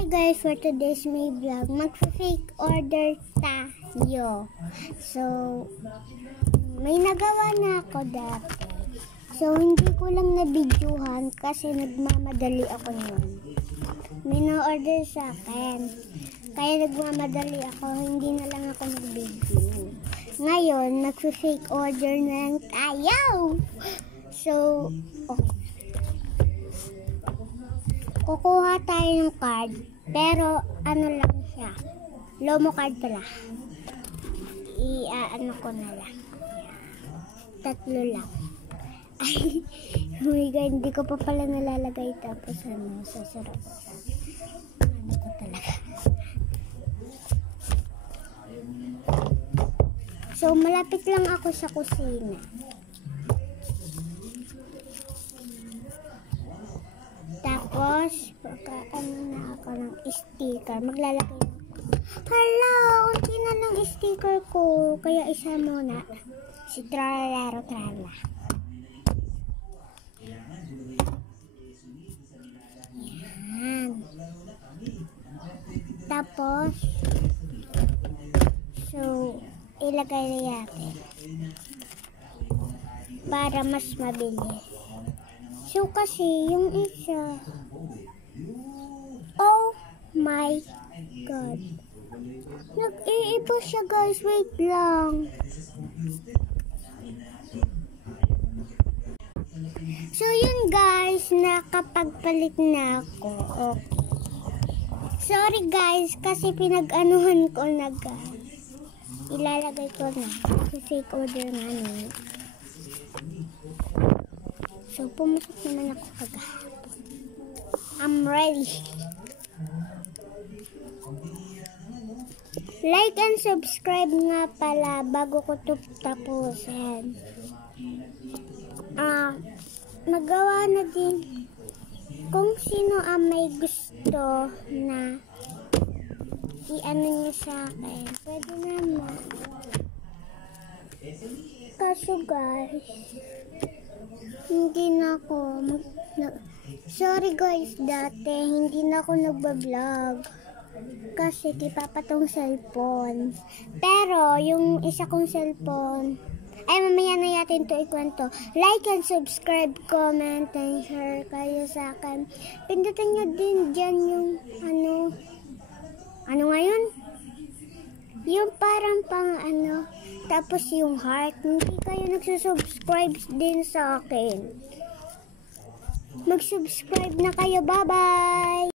Hi guys, for today's may vlog, mag-fake order tayo. So, may nagawa na ako dati. So, hindi ko lang na-videohan kasi nagmamadali ako nun. May na-order sa akin. Kaya nagmamadali ako, hindi na lang ako nag-video. Ngayon, mag-fake order na lang tayo. So, okay. Kukuha tayo ng card, pero ano lang siya, Lomo card pala. Ano ko na lang. 3 lang. Ay, oh my God, hindi ko pa pala nalalagay tapos sasarap ko. Ano ko talaga. So, malapit lang ako sa kusina. Tapos, ano na ako ng sticker. Maglalagay ako. Hala, unti na lang sticker ko. Kaya isa muna. Si Tralaro Trala. Yan. Tapos, so, ilagay natin. Para mas mabilis. So, kasi, yung isa, oh my God. Nag-iiba siya, guys. Wait lang. So, yun, guys. Nakapagpalit na ako. Okay. Sorry, guys. Kasi pinag-anuhan ko na, guys. Ilalagay ko na. Fake order nga namin. So, pumusok naman ako kagahapon. I'm ready. Like and subscribe nga pala bago ko ito tapusin. Magawa na din. Kung sino ang may gusto na i-ano niyo sa akin, pwede naman. Kaso guys, hindi na ako sorry guys, dati hindi na ako nagbablog kasi di pa tong cellphone. Pero yung isa kong cellphone ay mamaya na natin ito ikwento. Like and subscribe, comment and share kayo sa akin. Pindutin nyo din dyan yung ano ngayon? Yung parang pang tapos yung heart. Hindi kayo nagsusubscribe din sa akin. Mag-subscribe na kayo. Bye-bye!